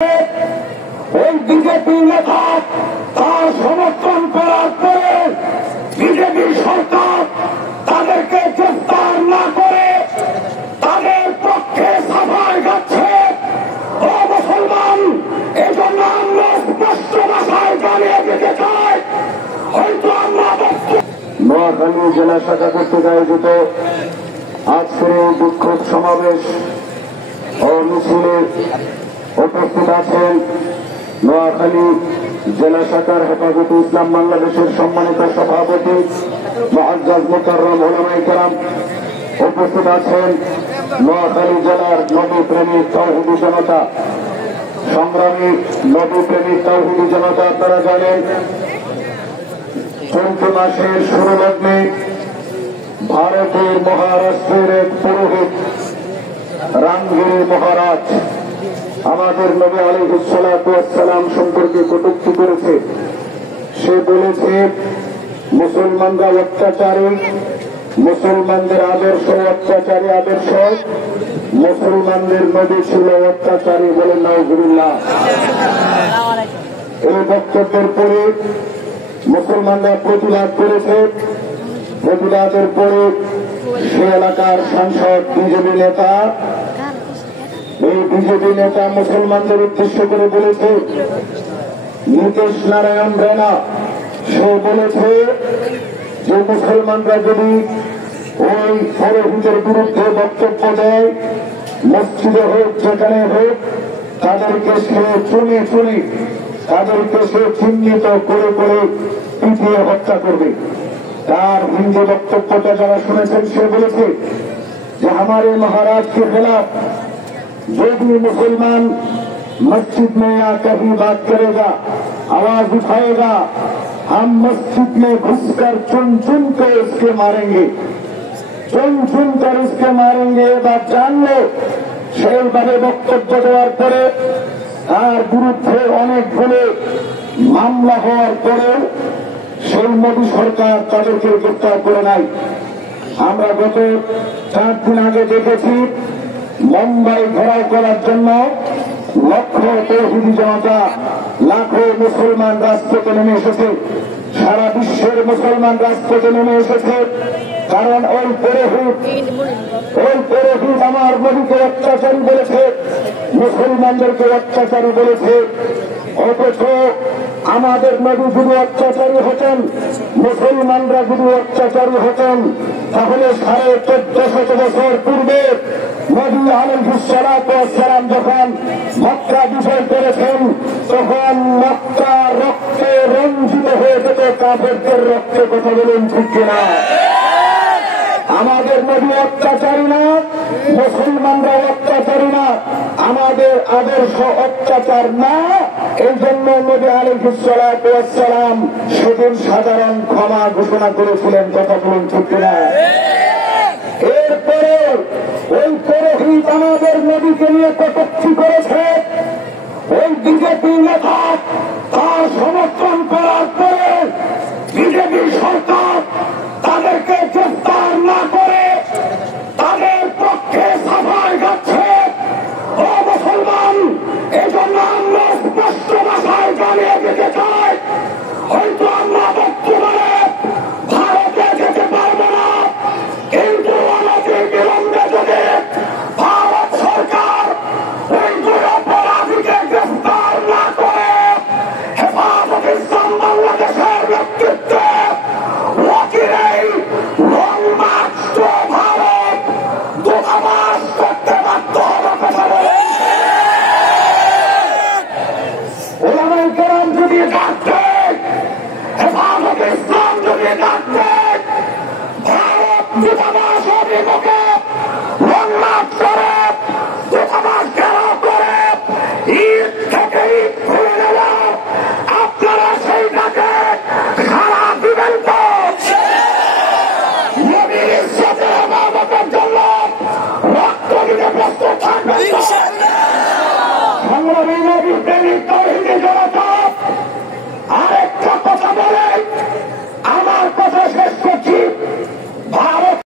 ওই বিজেপি নেতা তার সমর্থন করার পরে বিজেপি সরকার তাদেরকে গ্রেফতার না করে তাদের পক্ষে সাফাই গাচ্ছে। ও মুসলমান, এই জন্য আমরা স্পষ্ট ভাষায় জানিয়ে দিতে চাই, হয়তো আমরা নোয়াখালী জেলা শাখা কর্তৃক আয়োজিত আজকের এই বিক্ষোভ সমাবেশ ও মিছিলে উপস্থিত আছেন নোয়াখালী জেলা শাখার হেফাজতে ইসলাম বাংলাদেশের সম্মানিত সভাপতি মুআজ্জাজ মুকাররম উলামায়ে কেরাম। উপস্থিত আছেন নোয়াখালী জেলার নবী প্রেমিক তাওহীদি জনতা, সংগ্রামী নবী প্রেমিক তাওহীদি জনতা। আপনারা জানেন চলতি মাসের শুরু লগ্নে ভারতের মহারাষ্ট্রের এক পুরোহিত রামগিরি মহারাজ আমাদের নবী আলাইহিস সালাতু ওয়াস সালাম সম্পর্কে কটূক্তি করেছে। সে বলেছে মুসলমানরা অত্যাচারী, মুসলমানদের আদর্শ অত্যাচারী আদর্শ, মুসলমানদের নবী ছিল অত্যাচারী বলে নাউজুবিল্লাহ। এই বক্তব্যের পরে মুসলমানরা প্রতিবাদ করেছে। প্রতিবাদের পরে সে এলাকার সাংসদ বিজেপি নেতা, এই বিজেপি নেতা মুসলমানদের উদ্দেশ্য করে বলেছে, নীতিশ নারায়ণ রানা, সে বলেছে যে মুসলমানরা যদি ওই পুরোহিতের বিরুদ্ধে বক্তব্য দেয়, মসজিদে হোক যেখানে হোক, তাদেরকে সে চুনি চুনি তাদেরকে সে চিহ্নিত করে করে পিটিয়ে হত্যা করবে। তার হিন্দু বক্তব্যটা যারা শুনেছেন, সে বলেছে যে हमारे महाराज के खिलाफ जो भी मुसलमान मस्जिद में या कहीं बात करेगा, आवाज उठाएगा, हम मस्जिद में घुसकर चुन चुन कर इसके मारेंगे, चुन चुन कर इसके मारेंगे। ये बात जान लो। সেইভাবে বক্তব্য দেওয়ার পরে তার বিরুদ্ধে অনেকগুলো মামলা হওয়ার পরেও সেই মোদী সরকার তাদেরকে গ্রেফতার করে নাই। আমরা গত 4 দিন আগে দেখেছি মুম্বাই ঘেরাও করার জন্য লক্ষ তৌহিদি জনতা, লাখো মুসলমান রাজপথে নেমে এসেছে। সারা বিশ্বের মুসলমান রাজপথে নেমে এসেছে, কারণ ওই পুরোহিত আমার নবীকে অত্যাচারী বলেছে, মুসলমানদেরকে অত্যাচারী বলেছে। অথচ আমাদের নবী যদি অত্যাচারী হতেন, মুসলমানরা যদি অত্যাচারী হতেন, তাহলে 1450 বছর পূর্বে নবী আলাইহিস সালাতু ওয়াস সালাম যখন মক্কা বিজয় করেছেন, তখন মক্কা রক্তে রঞ্জিত হয়ে যেত কাফেরদের রক্তে। কথা বলুন ঠিক কিনা? আমাদের নবী অত্যাচারী না, মুসলমানরা অত্যাচারী না, আমাদের আদর্শ অত্যাচার না। এই জন্য নবী আলাইহিস সালাতু ওয়াস সালাম সেদিন সাধারণ ক্ষমা ঘোষণা করেছিলেন। কথা বলুন ঠিক কিনা? এরপরে ওই পুরোহিত আমাদের নবীকে নিয়ে কটূক্তি করেছে। ওই বিজেপি নেতা তার সমর্থন করার পরে বিজেপি সরকার তাদেরকে গ্রেফতার না করে তাদের পক্ষে সাফাই গাচ্ছে। ও মুসলমান, এই জন্য আমরা স্পষ্ট ভাষায় জানিয়ে দিতে চাই, হয়তো আমরা বর্তমানে ভারতে যেতে পারবো না, কিন্তু আমাদের বিলম্বে যদি ভারত সরকার ওই দুই অপরাধীকে গ্রেফতার না করে হেফাজতে ইসলাম বাংলাদেশের নেতৃত্বে অচিরেই লং মার্চ টু ভারত দূতাবাস করতে বাধ্য হবে। কথা বলেন। ওলামায়ে কেরাম যদি